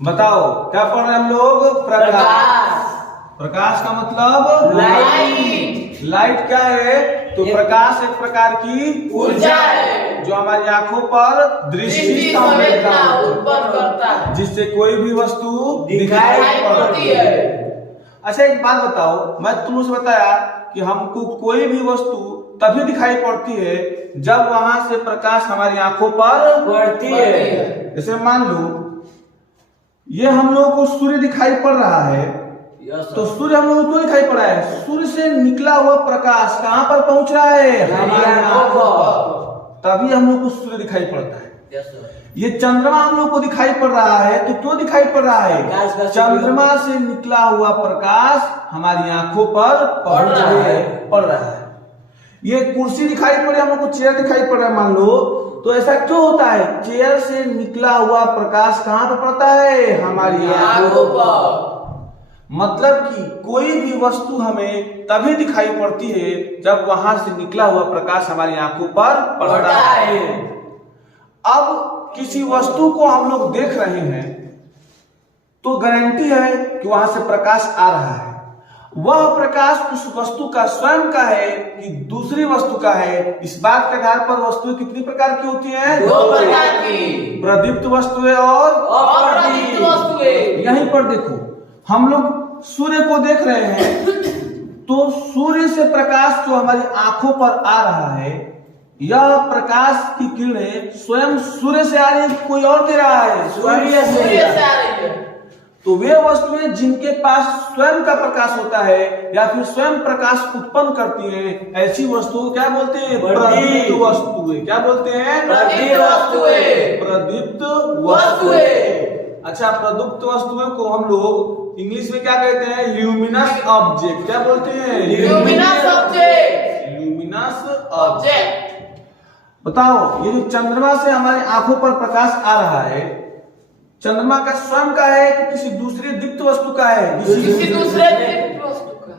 बताओ क्या पढ़ रहे हैं हम लोग? प्रकाश। प्रकाश का मतलब लाइट। लाइट क्या है? तो प्रकाश एक प्रकार की ऊर्जा है जो हमारी आंखों पर दृष्टि संवेदना उत्पन्न करता है, जिससे कोई भी वस्तु दिखाई पड़ती है। अच्छा एक बात बताओ, मैं तुमसे बताया कि हमको कोई भी वस्तु तभी दिखाई पड़ती है जब वहां से प्रकाश हमारी आंखों पर पड़ती है। जैसे मान लो ये हम लोगों को सूर्य दिखाई पड़ रहा है, तो सूर्य हम लोगों को क्यों दिखाई पड़ा है? सूर्य से निकला हुआ प्रकाश कहां पर पहुंच रहा है? हमारी आंखों पर, तभी हम लोग को सूर्य दिखाई पड़ता है। ये चंद्रमा हम लोग को दिखाई पड़ रहा है, तो क्यों दिखाई पड़ रहा है? चंद्रमा से निकला हुआ प्रकाश हमारी आंखों पर पड़ रहा है। ये कुर्सी दिखाई पड़ रही है, हम लोग को चेयर दिखाई पड़ रहा है मान लो, तो ऐसा क्यों होता है? चेयर से निकला हुआ प्रकाश कहां पर पड़ता है? हमारी आंखों पर। मतलब कि कोई भी वस्तु हमें तभी दिखाई पड़ती है जब वहां से निकला हुआ प्रकाश हमारी आंखों पर पड़ता है। अब किसी वस्तु को हम लोग देख रहे हैं तो गारंटी है कि वहां से प्रकाश आ रहा है। वह प्रकाश उस वस्तु का स्वयं का है कि दूसरी वस्तु का है, इस बात के आधार पर वस्तुएं कितनी प्रकार की होती हैं? दो प्रकार की, प्रदीप्त वस्तुएं और अप्रदीप्त वस्तुएं। यहीं पर देखो, हम लोग सूर्य को देख रहे हैं तो सूर्य से प्रकाश जो हमारी आंखों पर आ रहा है, यह प्रकाश की किरणें स्वयं सूर्य से आ रही है, कोई और दे रहा है? सूर्य से आ रही है। तो वे वस्तुएं जिनके पास स्वयं का प्रकाश होता है या फिर स्वयं प्रकाश उत्पन्न करती हैं, ऐसी वस्तुओं को क्या बोलते हैं? प्रदीप्त वस्तुएं। क्या बोलते हैं? प्रदीप्त वस्तुएं। प्रदीप्त वस्तुएं। अच्छा, प्रदीप्त वस्तुओं को हम लोग इंग्लिश में क्या कहते हैं? Luminous object. क्या बोलते हैं? Luminous object. Luminous object. बताओ, ये जो चंद्रमा से हमारी आंखों पर प्रकाश आ रहा है, चंद्रमा का स्वयं का है कि किसी दूसरी दीप्त वस्तु का है? किसी दूसरे दीप्त वस्तु का।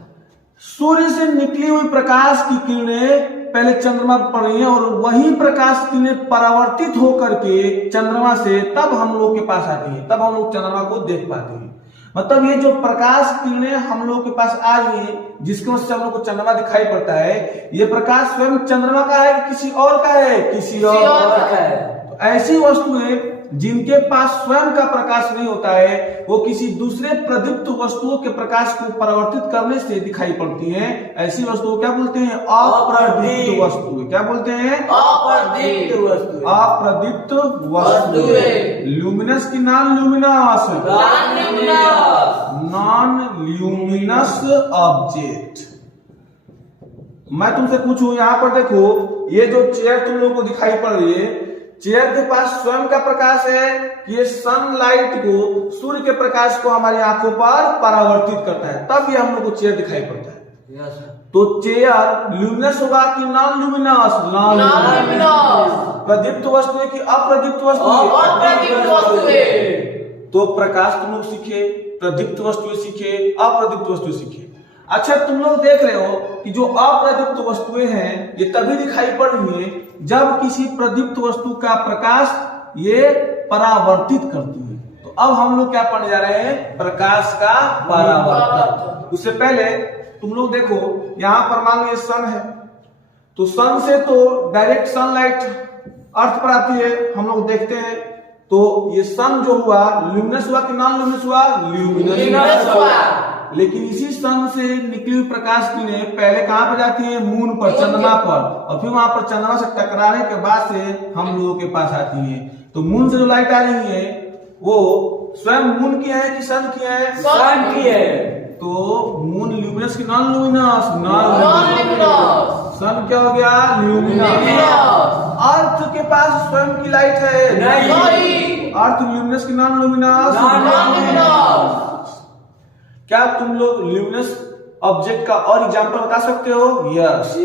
सूर्य से निकली हुई प्रकाश की किरणें पहले चंद्रमा पर पड़ रही है और वही प्रकाश किरणें परावर्तित होकर के चंद्रमा से तब हम लोग के पास आती है, तब हम लोग चंद्रमा को देख पाते हैं। मतलब ये जो प्रकाश किरणें हम लोग के पास आ रही है, जिसकी वजह से हम लोग को चंद्रमा दिखाई पड़ता है, ये प्रकाश स्वयं चंद्रमा का है कि किसी और का है? किसी और का है। तो ऐसी वस्तुएं जिनके पास स्वयं का प्रकाश नहीं होता है, वो किसी दूसरे प्रदीप्त वस्तुओं के प्रकाश को परावर्तित करने से दिखाई पड़ती हैं। ऐसी वस्तुओं क्या बोलते हैं? अप्रदीप्त वस्तुएं। क्या बोलते हैं? अप्रदीप्त वस्तुएं। अप्रदीप्त वस्तुएं। ल्यूमिनस की non luminous? Non luminous object. मैं तुमसे पूछूं, यहां पर देखो, ये जो चेयर तुम लोगों को दिखाई पड़ रही है, चेयर के पास स्वयं का प्रकाश है कि ये सनलाइट को, सूर्य के प्रकाश को हमारी आंखों पर परावर्तित करता है, तब ये हम लोग को चेयर दिखाई पड़ता है। तो चेयर ल्यूमिनस होगा कि नॉन ल्यूमिनस? Non luminous. प्रदीप्त वस्तु है कि अप्रदीप्त वस्तु? अप्रदीप्त वस्तु। तो प्रकाश तुम लोग सीखे, प्रदीप्त वस्तुएं सीखे, अप्रदीप्त वस्तुएं सीखे। अच्छा, तुम लोग देख रहे हो कि जो अप्रदीप्त वस्तुएं हैं ये तभी दिखाई पड़ रही है जब किसी प्रदीप्त वस्तु का प्रकाश ये परावर्तित करती है। तो अब हम लोग क्या पढ़ने जा रहे हैं? प्रकाश का परावर्तन। उससे पहले तुम लोग देखो, यहां पर मान लो सन है, तो सन से तो डायरेक्ट सनलाइट अर्थ पर आती है, हम लोग देखते हैं। तो ये सन जो हुआ, ल्यूमिनस हुआ कि नॉन ल्यूमिनस हुआ? ल्यूमिनस हुआ। लेकिन इसी सन से निकली हुई प्रकाश किरणें पहले कहां पर जाती है? मून पर, चंद्रमा पर, और फिर वहां पर चंद्रमा से टकराने के बाद से हम लोगों के पास आती है। तो मून से जो लाइट आ रही है वो स्वयं मून की है कि सन की है? सन की है। तो मून ल्यूमिनस की non luminous? Non luminous. Sun क्या हो गया? ल्यूमिनस। अर्थ के पास स्वयं की लाइट है? नहीं। अर्थ ल्यूमिनस की नॉन ल्यूमिनस? Non luminous. क्या तुम लोग ल्यूमिनस ऑब्जेक्ट का और एग्जांपल बता सकते हो? यस।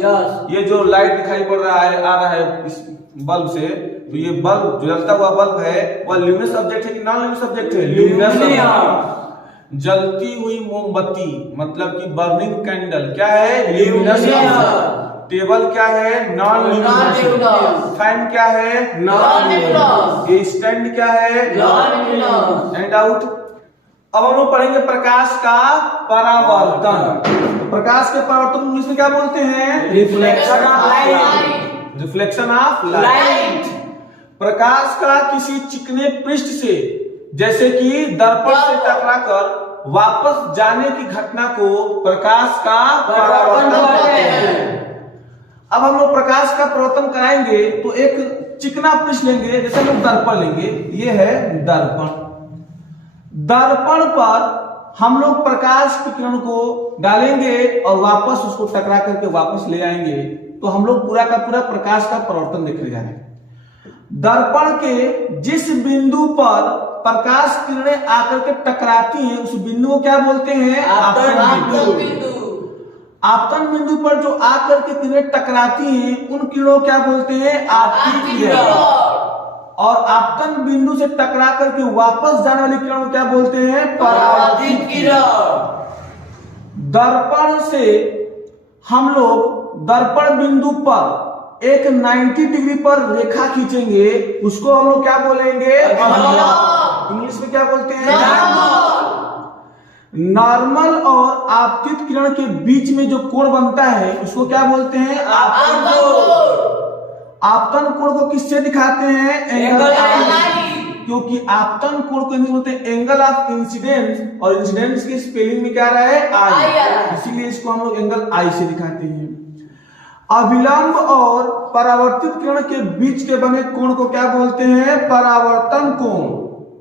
ये जो लाइट दिखाई पड़ रहा है, आ रहा है इस बल्ब से, तो ये बल्ब जो जलता हुआ बल्ब है वह ल्यूमिनस ऑब्जेक्ट है कि नॉन ल्यूमिनस ऑब्जेक्ट है? ल्यूमिनस। जलती हुई मोमबत्ती मतलब कि बर्निंग कैंडल क्या है? ल्यूमिनस। टेबल क्या है? Non luminous. फैन क्या है? Non luminous. ये स्टैंड क्या है? Non luminous. And out. अब हम लोग पढ़ेंगे प्रकाश का परावर्तन। प्रकाश के परावर्तन को इंग्लिश में क्या बोलते हैं? Reflection of light. Reflection of light. प्रकाश का किसी चिकने पृष्ठ से, जैसे कि दर्पण से टकराकर वापस जाने की घटना को प्रकाश का परावर्तन कहते हैं। अब हम लोग प्रकाश का परावर्तन कराएंगे तो एक चिकना पृष्ठ लेंगे, जैसे हम लोग दर्पण लेंगे, ये है दर्पण। दर्पण पर हम लोग प्रकाश की किरण को डालेंगे और वापस उसको टकरा करके वापस ले आएंगे, तो हम लोग पूरा का पूरा प्रकाश का परावर्तन देख जाएंगे। दर्पण के जिस बिंदु पर प्रकाश किरणें आकर के टकराती हैं, उस बिंदु को क्या बोलते हैं? आपतन बिंदु। आपतन बिंदु पर जो आकर के किरणें टकराती हैं, उन किरणों को क्या बोलते हैं? आपतित किरण। और आपतन बिंदु से टकरा करके वापस जाने वाली किरण को क्या बोलते हैं? परावर्तित किरण। दर्पण से हम लोग दर्पण बिंदु पर एक 90 डिग्री पर रेखा खींचेंगे, उसको हम लोग क्या बोलेंगे? इंग्लिश में क्या बोलते हैं? नॉर्मल और आपतित किरण के बीच में जो कोण बनता है उसको क्या बोलते हैं? आपतन कोण। आपतन कोण को किससे दिखाते हैं? एंगल आई। क्योंकि आपतन कोण को इंग्लिश में बोलते हैं एंगल ऑफ इंसिडेंस, और इंसिडेंस की स्पेलिंग में क्या रहा है? आई। इसीलिए इसको हम लोग एंगल आई से दिखाते हैं। अभिलंब और परावर्तित किरण के बीच के बने कोण को क्या बोलते हैं? परावर्तन कोण।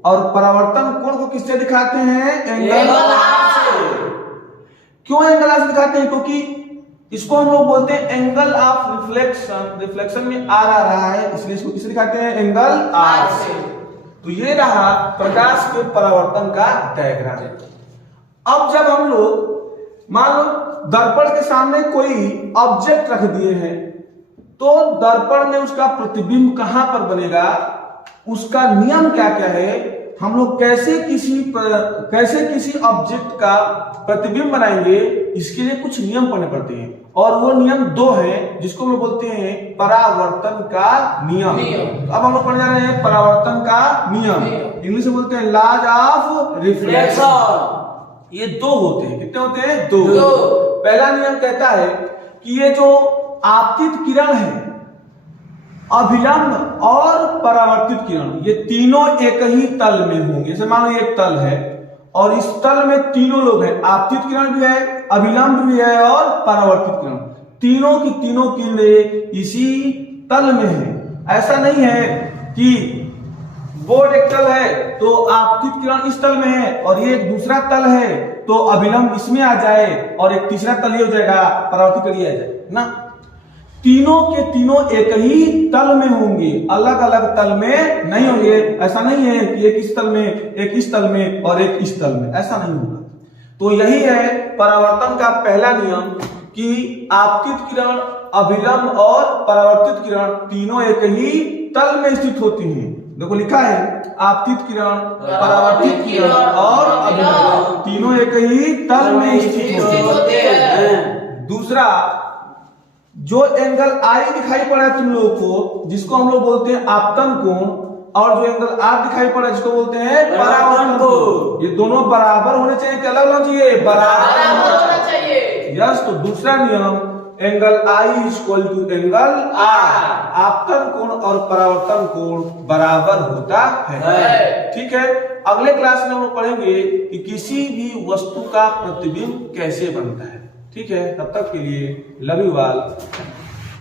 और परावर्तन कोण को किससे दिखाते हैं? एंगल आर से। क्यों एंगल आर से दिखाते हैं? क्योंकि इसको हम लोग बोलते हैं एंगल ऑफ रिफ्लेक्शन। रिफ्लेक्शन में आर आ रहा है, इसलिए इसको किससे दिखाते हैं? एंगल आर से। तो ये रहा प्रकाश के परावर्तन का डायग्राम। अब जब हम लोग मान लो दर्पण के सामने कोई ऑब्जेक्ट रख दिए हैं, तो दर्पण में उसका प्रतिबिंब कहां पर बनेगा, उसका नियम क्या क्या है, हम लोग कैसे किसी ऑब्जेक्ट का प्रतिबिंब बनाएंगे, इसके लिए कुछ नियम पढ़ने पड़ते हैं। और वो नियम दो हैं, जिसको हम लोग बोलते हैं परावर्तन का नियम। अब हम लोग पढ़ने जा रहे हैं परावर्तन का नियम। इंग्लिश में बोलते हैं लॉज ऑफ रिफ्लेक्शन। ये दो होते हैं। कितने होते हैं? दो। पहला नियम कहता है कि ये जो आपतित किरण है, अभिलंब और परावर्तित किरण, ये तीनों एक ही तल में होंगे। जैसे मान लो एक तल है और इस तल में तीनों लोग हैं, आपतित किरण भी है, अभिलंब भी है और परावर्तित किरण। तीनों की तीनों किरणें इसी तल में है। ऐसा नहीं है कि बोर्ड एक तल है तो आपतित किरण इस तल में है और ये एक दूसरा तल है तो अभिलंब इसमें आ जाए और एक तीसरा तल ये हो जाएगा, परावर्तित किरण आ जाए ना। तीनों के तीनों एक ही तल में होंगे, अलग अलग तल में नहीं होंगे। ऐसा नहीं है कि एक इस तल में, एक इस तल में और एक इस तल में, ऐसा नहीं होगा। तो यही है परावर्तन का पहला नियम कि आपतित किरण, अभिलंब और परावर्तित किरण तीनों एक ही तल में स्थित होती हैं। देखो लिखा है आपतित किरण, परावर्तित किरण और अभिलंब तीनों एक ही तल में स्थित होते हैं। दूसरा, जो एंगल आई दिखाई पड़ा है तुम लोगों को, जिसको हम लोग बोलते हैं आपतन कोण, और जो एंगल आर दिखाई पड़ा है जिसको बोलते हैं परावर्तन कोण, ये दोनों बराबर होने चाहिए कि अलग होना चाहिए? बराबर होना चाहिए। यस। तो दूसरा नियम, angle i is equal to angle r. आपतन कोण और परावर्तन कोण बराबर होता है। ठीक है। अगले क्लास में हम लोग पढ़ेंगे कि किसी भी वस्तु का प्रतिबिंब कैसे बनता है। ठीक है। तब तक के लिए लव यू ऑल।